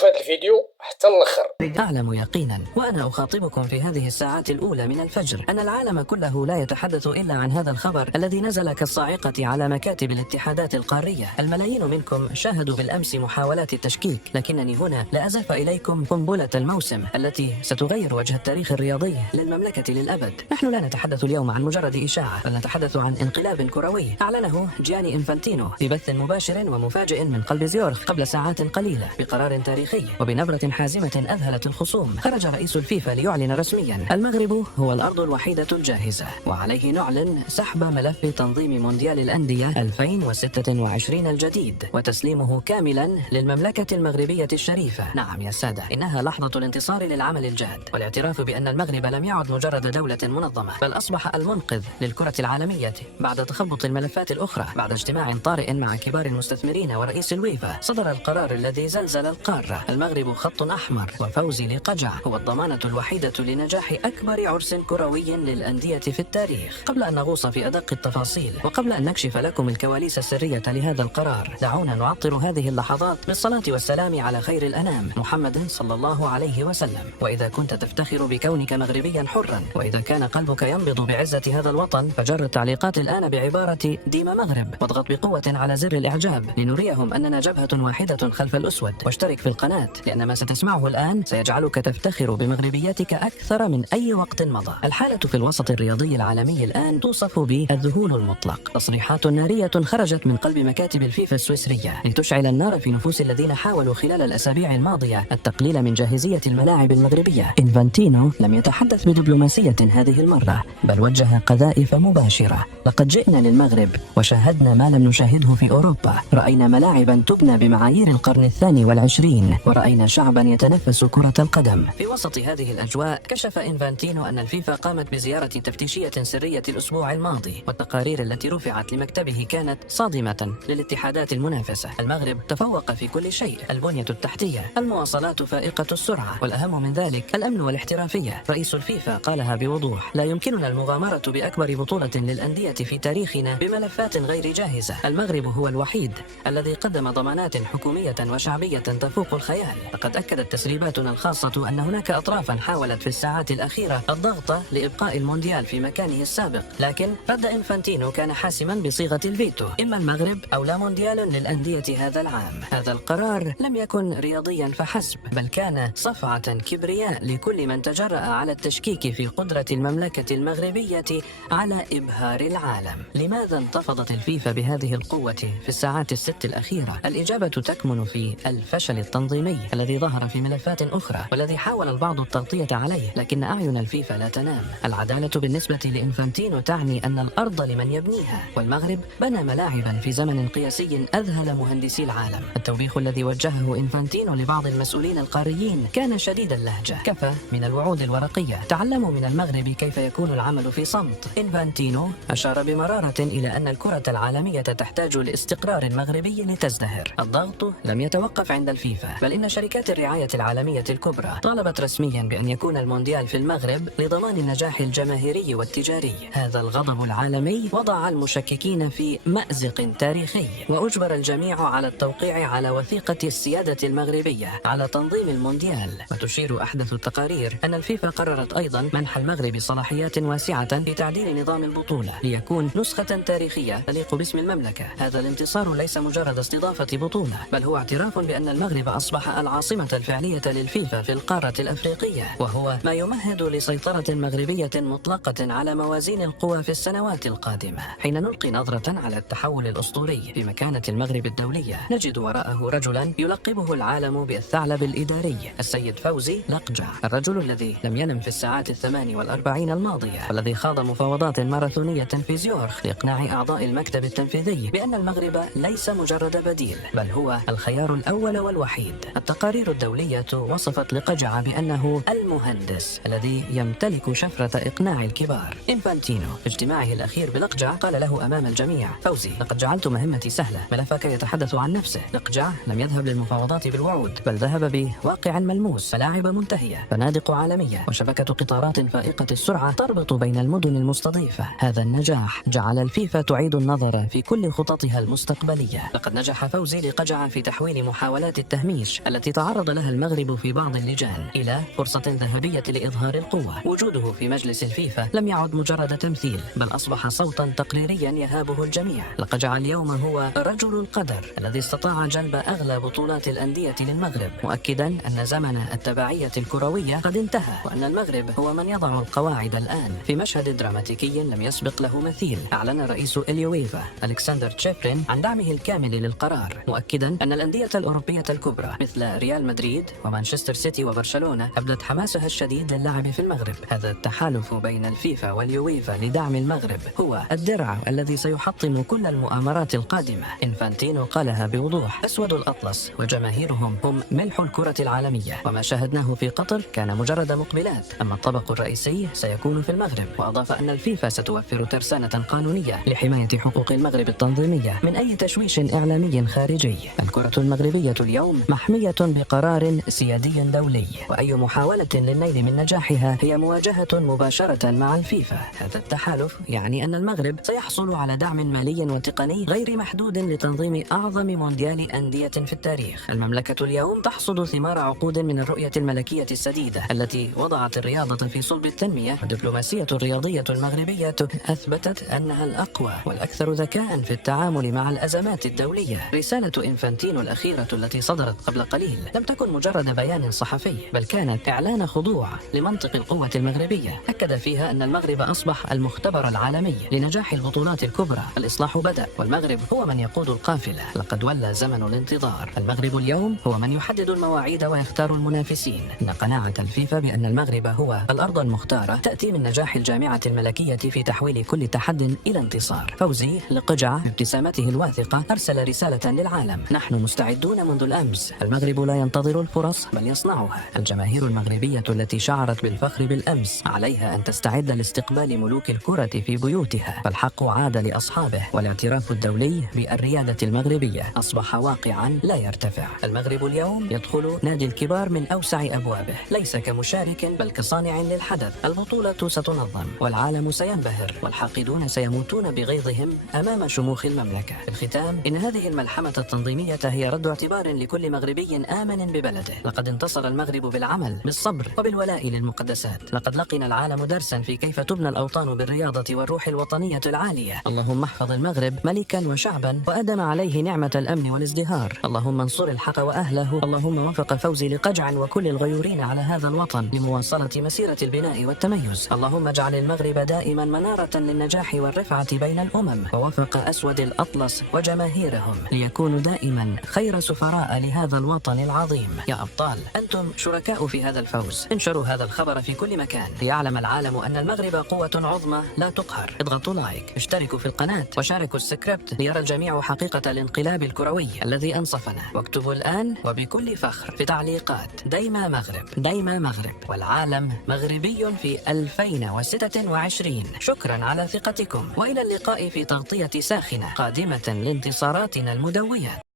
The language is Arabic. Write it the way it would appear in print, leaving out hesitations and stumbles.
شوف هذا الفيديو حتى الاخر. أعلم يقينا وأنا أخاطبكم في هذه الساعات الأولى من الفجر أن العالم كله لا يتحدث إلا عن هذا الخبر الذي نزل كالصاعقة على مكاتب الاتحادات القارية. الملايين منكم شاهدوا بالأمس محاولات التشكيك، لكنني هنا لأزف إليكم قنبلة الموسم التي ستغير وجه التاريخ الرياضي للمملكة للأبد. نحن لا نتحدث اليوم عن مجرد إشاعة، بل نتحدث عن انقلاب كروي أعلنه جياني إنفانتينو في بث مباشر ومفاجئ من قلب زيورخ قبل ساعات قليلة بقرار تاريخي وبنبرة حازمة أذهلت الخصوم. خرج رئيس الفيفا ليعلن رسميا: المغرب هو الأرض الوحيدة الجاهزة، وعليه نعلن سحب ملف تنظيم مونديال الأندية 2026 الجديد وتسليمه كاملا للمملكة المغربية الشريفة. نعم يا سادة، إنها لحظة الانتصار للعمل الجاد والاعتراف بأن المغرب لم يعد مجرد دولة منظمة، بل أصبح المنقذ للكرة العالمية بعد تخبط الملفات الأخرى. بعد اجتماع طارئ مع كبار المستثمرين ورئيس الويفا، صدر القرار الذي زلزل القارة. المغرب خط أحمر، وفوزي لقجع هو الضمانة الوحيدة لنجاح أكبر عرس كروي للأندية في التاريخ. قبل أن نغوص في أدق التفاصيل وقبل أن نكشف لكم الكواليس السرية لهذا القرار، دعونا نعطر هذه اللحظات بالصلاة والسلام على خير الأنام محمد صلى الله عليه وسلم. وإذا كنت تفتخر بكونك مغربيا حرا، وإذا كان قلبك ينبض بعزة هذا الوطن، فجر التعليقات الآن بعبارة ديما مغرب، واضغط بقوة على زر الإعجاب لنريهم أننا جبهة واحدة خلف الأسود، واشترك في القناة لأن ما ستسمعه الآن سيجعلك تفتخر بمغربيتك أكثر من أي وقت مضى. الحالة في الوسط الرياضي العالمي الآن توصف بالذهول المطلق. تصريحات نارية خرجت من قلب مكاتب الفيفا السويسرية لتشعل النار في نفوس الذين حاولوا خلال الأسابيع الماضية التقليل من جاهزية الملاعب المغربية. إنفانتينو لم يتحدث بدبلوماسية هذه المرة، بل وجه قذائف مباشرة. لقد جئنا للمغرب وشاهدنا ما لم نشاهده في أوروبا. رأينا ملاعبا تبنى بمعايير القرن 22، ورأينا شعبا يتنفس كرة القدم. في وسط هذه الأجواء كشف إنفانتينو أن الفيفا قامت بزيارة تفتيشية سرية الأسبوع الماضي، والتقارير التي رفعت لمكتبه كانت صادمة للاتحادات المنافسة. المغرب تفوق في كل شيء: البنية التحتية، المواصلات فائقة السرعة، والأهم من ذلك الأمن والاحترافية. رئيس الفيفا قالها بوضوح: لا يمكننا المغامرة بأكبر بطولة للأندية في تاريخنا بملفات غير جاهزة. المغرب هو الوحيد الذي قدم ضمانات حكومية وشعبية تفوق الخيال. لقد أكدت تسريباتنا الخاصة أن هناك أطرافا حاولت في الساعات الأخيرة الضغط لإبقاء المونديال في مكانه السابق، لكن رد إنفانتينو كان حاسما بصيغة الفيتو: إما المغرب أو لا مونديال للأندية هذا العام. هذا القرار لم يكن رياضيا فحسب، بل كان صفعة كبرياء لكل من تجرأ على التشكيك في قدرة المملكة المغربية على إبهار العالم. لماذا انتفضت الفيفا بهذه القوة في الساعات الست الأخيرة؟ الإجابة تكمن في الفشل التنظيمي الذي ظهر في ملفات أخرى، والذي حاول البعض التغطية عليه، لكن أعين الفيفا لا تنام. العدالة بالنسبة لإنفانتينو تعني أن الأرض لمن يبنيها، والمغرب بنى ملاعبا في زمن قياسي أذهل مهندسي العالم. التوبيخ الذي وجهه إنفانتينو لبعض المسؤولين القاريين كان شديد اللهجة. كفى من الوعود الورقية، تعلموا من المغرب كيف يكون العمل في صمت. إنفانتينو أشار بمرارة إلى أن الكرة العالمية تحتاج لاستقرار مغربي لتزدهر. الضغط لم يتوقف عند الفيفا، بل إن شركات الرعاية العالمية الكبرى طالبت رسميا بأن يكون المونديال في المغرب لضمان النجاح الجماهيري والتجاري. هذا الغضب العالمي وضع المشككين في مأزق تاريخي، وأجبر الجميع على التوقيع على وثيقة السيادة المغربية على تنظيم المونديال. وتشير أحدث التقارير أن الفيفا قررت أيضا منح المغرب صلاحيات واسعة في تعديل نظام البطولة ليكون نسخة تاريخية تليق باسم المملكة. هذا الانتصار ليس مجرد استضافة بطولة، بل هو اعتراف بأن المغرب أصبح العاصمة الفعلية للفيفا في القارة الأفريقية، وهو ما يمهد لسيطرة مغربية مطلقة على موازين القوى في السنوات القادمة. حين نلقي نظرة على التحول الأسطوري في مكانة المغرب الدولية، نجد وراءه رجلا يلقبه العالم بالثعلب الإداري: السيد فوزي لقجع، الرجل الذي لم ينم في الساعات 48 الماضية، والذي خاض مفاوضات ماراثونية في زيورخ لإقناع أعضاء المكتب التنفيذي بأن المغرب ليس مجرد بديل، بل هو الخيار الأول والوحيد. التقارير الدولية وصفت لقجع بأنه المهندس الذي يمتلك شفرة إقناع الكبار. إنفانتينو في اجتماعه الأخير بلقجع قال له أمام الجميع: فوزي، لقد جعلت مهمتي سهلة، ملفك يتحدث عن نفسه. لقجع لم يذهب للمفاوضات بالوعود، بل ذهب بواقع ملموس: ملاعب منتهية، فنادق عالمية، وشبكة قطارات فائقة السرعة تربط بين المدن المستضيفة. هذا النجاح جعل الفيفا تعيد النظر في كل خططها المستقبلية. لقد نجح فوزي لقجع في تحويل محاولات التهميش التي تعرض لها ترشح المغرب في بعض اللجان إلى فرصة ذهبية لإظهار القوة. وجوده في مجلس الفيفا لم يعد مجرد تمثيل، بل أصبح صوتا تقريريا يهابه الجميع. لقد جعل اليوم هو رجل القدر الذي استطاع جلب أغلى بطولات الأندية للمغرب، مؤكدا أن زمن التبعية الكروية قد انتهى، وأن المغرب هو من يضع القواعد الآن. في مشهد دراماتيكي لم يسبق له مثيل، أعلن رئيس اليويفا ألكسندر تشيفرين عن دعمه الكامل للقرار، مؤكدا أن الأندية الأوروبية الكبرى مثل ريال مدريد ومانشستر سيتي وبرشلونة أبدت حماسها الشديد للعب في المغرب. هذا التحالف بين الفيفا واليويفا لدعم المغرب هو الدرع الذي سيحطم كل المؤامرات القادمة. إنفانتينو قالها بوضوح: أسود الأطلس وجماهيرهم هم ملح الكرة العالمية، وما شاهدناه في قطر كان مجرد مقبلات، أما الطبق الرئيسي سيكون في المغرب. وأضاف أن الفيفا ستوفر ترسانة قانونية لحماية حقوق المغرب التنظيمية من أي تشويش إعلامي خارجي. الكرة المغربية اليوم محمية بقرار سيادي دولي، وأي محاولة للنيل من نجاحها هي مواجهة مباشرة مع الفيفا. هذا التحالف يعني أن المغرب سيحصل على دعم مالي وتقني غير محدود لتنظيم أعظم مونديال أندية في التاريخ. المملكة اليوم تحصد ثمار عقود من الرؤية الملكية السديدة التي وضعت الرياضة في صلب التنمية، والدبلوماسية الرياضية المغربية أثبتت أنها الأقوى والأكثر ذكاء في التعامل مع الأزمات الدولية. رسالة إنفانتينو الأخيرة التي صدرت قبل قليل لم تكن مجرد بيان صحفي، بل كانت إعلان خضوع لمنطق القوة المغربية. أكد فيها أن المغرب أصبح المختبر العالمي لنجاح البطولات الكبرى. الإصلاح بدأ، والمغرب هو من يقود القافلة. لقد ولى زمن الانتظار. المغرب اليوم هو من يحدد المواعيد ويختار المنافسين. إن قناعة الفيفا بأن المغرب هو الأرض المختارة تأتي من نجاح الجامعة الملكية في تحويل كل تحد إلى انتصار. فوزي لقجع بابتسامته الواثقة أرسل رسالة للعالم: نحن مستعدون منذ الأمس. المغرب لا ينتظر الفرص بل يصنعها. الجماهير المغربية التي شعرت بالفخر بالأمس عليها أن تستعد لاستقبال ملوك الكرة في بيوتها، فالحق عاد لأصحابه، والاعتراف الدولي بالريادة المغربية أصبح واقعا لا يرتفع. المغرب اليوم يدخل نادي الكبار من أوسع أبوابه، ليس كمشارك بل كصانع للحدث. البطولة ستنظم والعالم سينبهر، والحاقدون سيموتون بغيظهم أمام شموخ المملكة. في الختام، إن هذه الملحمة التنظيمية هي رد اعتبار لكل مغربي آمن ببلده. لقد انتصر المغرب بالعمل، بالصبر، وبالولاء للمقدسات. لقد لقنا العالم درسا في كيف تبنى الأوطان بالرياضة والروح الوطنية العالية. اللهم احفظ المغرب ملكا وشعبا، وأدم عليه نعمة الأمن والازدهار. اللهم انصر الحق وأهله. اللهم وفق فوزي لقجع وكل الغيورين على هذا الوطن لمواصلة مسيرة البناء والتميز. اللهم اجعل المغرب دائما منارة للنجاح والرفعة بين الأمم، ووفق أسود الأطلس وجماهيرهم ليكونوا دائما خير سفراء لهذا الوطن العظيم. يا أبطال، أنتم شركاء في هذا الفوز. انشروا هذا الخبر في كل مكان ليعلم العالم أن المغرب قوة عظمى لا تقهر. اضغطوا لايك، اشتركوا في القناة، وشاركوا السكريبت ليرى الجميع حقيقة الانقلاب الكروي الذي أنصفنا. واكتبوا الآن وبكل فخر في تعليقات: دايما مغرب، دايما مغرب، والعالم مغربي في 2026. شكرا على ثقتكم، وإلى اللقاء في تغطية ساخنة قادمة لانتصاراتنا المدوية.